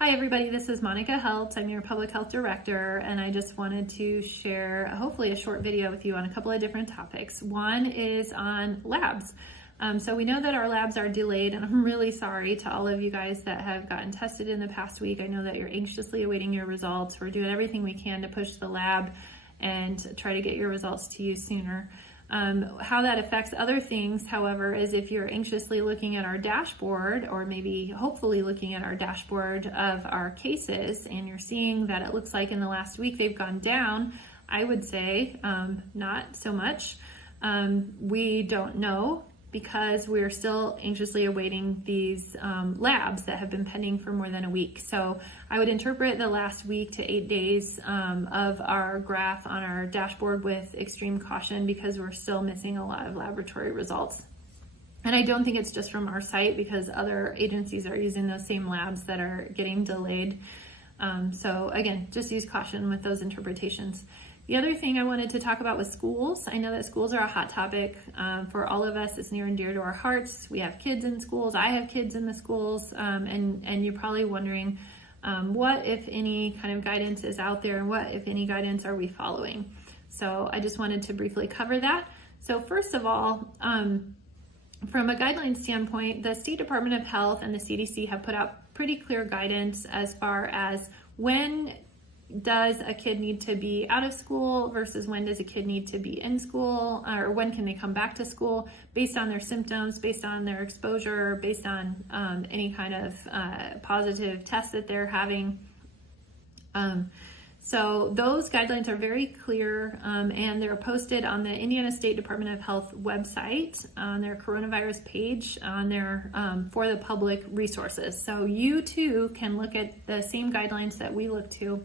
Hi everybody, this is Monica Helps. I'm your Public Health Director, and I just wanted to share hopefully a short video with you on a couple of different topics. One is on labs. So we know that our labs are delayed, and I'm really sorry to all of you guys that have gotten tested in the past week. I know that you're anxiously awaiting your results. We're doing everything we can to push the lab and try to get your results to you sooner. How that affects other things, however, is if you're anxiously looking at our dashboard, or maybe hopefully looking at our dashboard of our cases, and you're seeing that it looks like in the last week they've gone down, I would say not so much. We don't know, because we're still anxiously awaiting these labs that have been pending for more than a week. So I would interpret the last week to 8 days of our graph on our dashboard with extreme caution, because we're still missing a lot of laboratory results. And I don't think it's just from our site, because other agencies are using those same labs that are getting delayed. So again, just use caution with those interpretations. The other thing I wanted to talk about was schools. I know that schools are a hot topic for all of us. It's near and dear to our hearts. We have kids in schools. I have kids in the schools, and you're probably wondering what, if any, kind of guidance is out there, and what, if any, guidance are we following? So I just wanted to briefly cover that. So first of all, from a guideline standpoint, the State Department of Health and the CDC have put out pretty clear guidance as far as when does a kid need to be out of school versus when does a kid need to be in school, or when can they come back to school, based on their symptoms, based on their exposure, based on any kind of positive test that they're having. So those guidelines are very clear, and they're posted on the Indiana State Department of Health website on their coronavirus page on their for the public resources. So you too can look at the same guidelines that we look to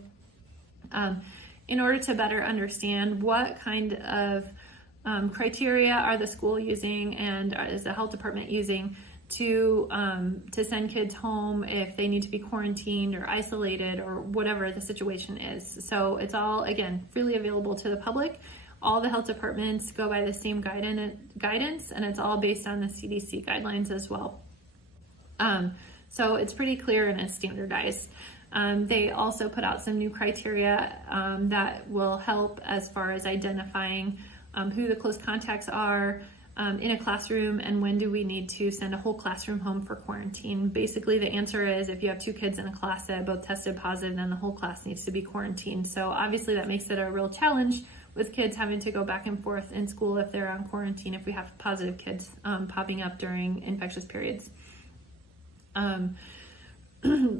in order to better understand what kind of criteria are the school using and is the health department using to send kids home if they need to be quarantined or isolated or whatever the situation is. So it's all, again, freely available to the public. All the health departments go by the same guidance, and it's all based on the CDC guidelines as well. So it's pretty clear and it's standardized. They also put out some new criteria that will help as far as identifying who the close contacts are in a classroom, and when do we need to send a whole classroom home for quarantine. Basically, the answer is if you have 2 kids in a class that both tested positive, then the whole class needs to be quarantined. So obviously that makes it a real challenge with kids having to go back and forth in school if they're on quarantine, if we have positive kids popping up during infectious periods.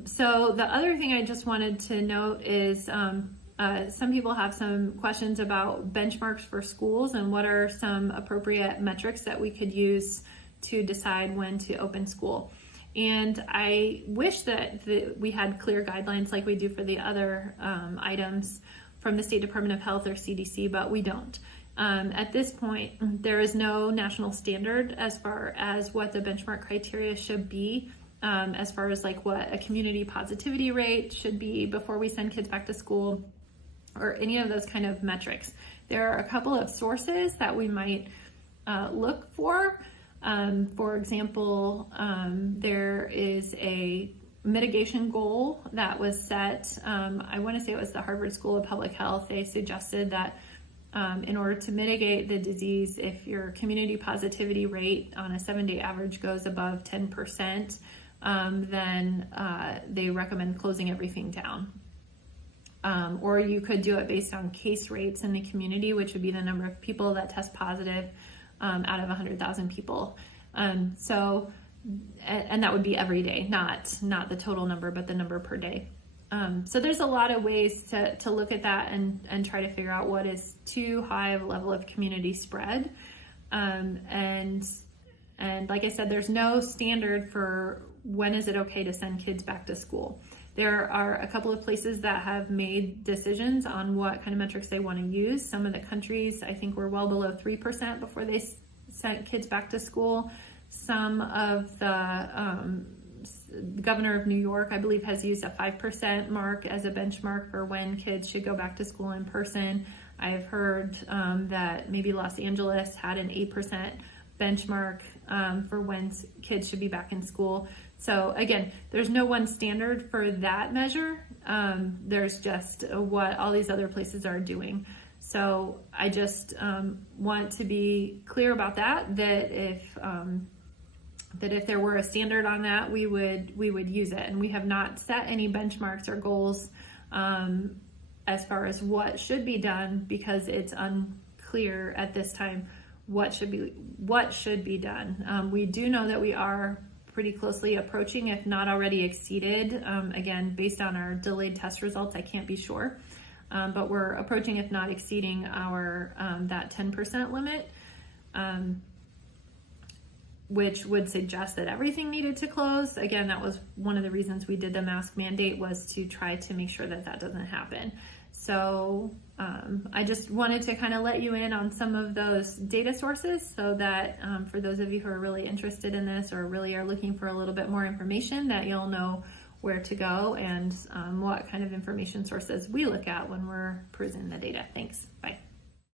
So the other thing I just wanted to note is some people have some questions about benchmarks for schools and what are some appropriate metrics that we could use to decide when to open school. And I wish that we had clear guidelines like we do for the other items from the State Department of Health or CDC, but we don't. At this point, there is no national standard as far as what the benchmark criteria should be. As far as like what a community positivity rate should be before we send kids back to school, or any of those kind of metrics. There are a couple of sources that we might look for. For example, there is a mitigation goal that was set. I want to say it was the Harvard School of Public Health. They suggested that in order to mitigate the disease, if your community positivity rate on a 7-day average goes above 10%, then they recommend closing everything down. Or you could do it based on case rates in the community, which would be the number of people that test positive out of 100,000 people. And that would be every day, not the total number, but the number per day. So there's a lot of ways to look at that and try to figure out what is too high of a level of community spread. And like I said, there's no standard for when is it okay to send kids back to school. There are a couple of places that have made decisions on what kind of metrics they want to use. Some of the countries, I think, were well below 3% before they sent kids back to school. Some of the governor of New York, I believe, has used a 5% mark as a benchmark for when kids should go back to school in person. I've heard that maybe Los Angeles had an 8% benchmark for when kids should be back in school. So again, there's no one standard for that measure. There's just what all these other places are doing. So I just want to be clear about that if there were a standard on that, we would use it. And we have not set any benchmarks or goals as far as what should be done, because it's unclear at this time what should be done. We do know that we are pretty closely approaching, if not already exceeded. Again, based on our delayed test results, I can't be sure, but we're approaching, if not exceeding, our that 10% limit, which would suggest that everything needed to close. Again, that was one of the reasons we did the mask mandate, was to try to make sure that that doesn't happen. So I just wanted to kind of let you in on some of those data sources, so that for those of you who are really interested in this, or really are looking for a little bit more information, that you'll know where to go and what kind of information sources we look at when we're perusing the data. Thanks. Bye.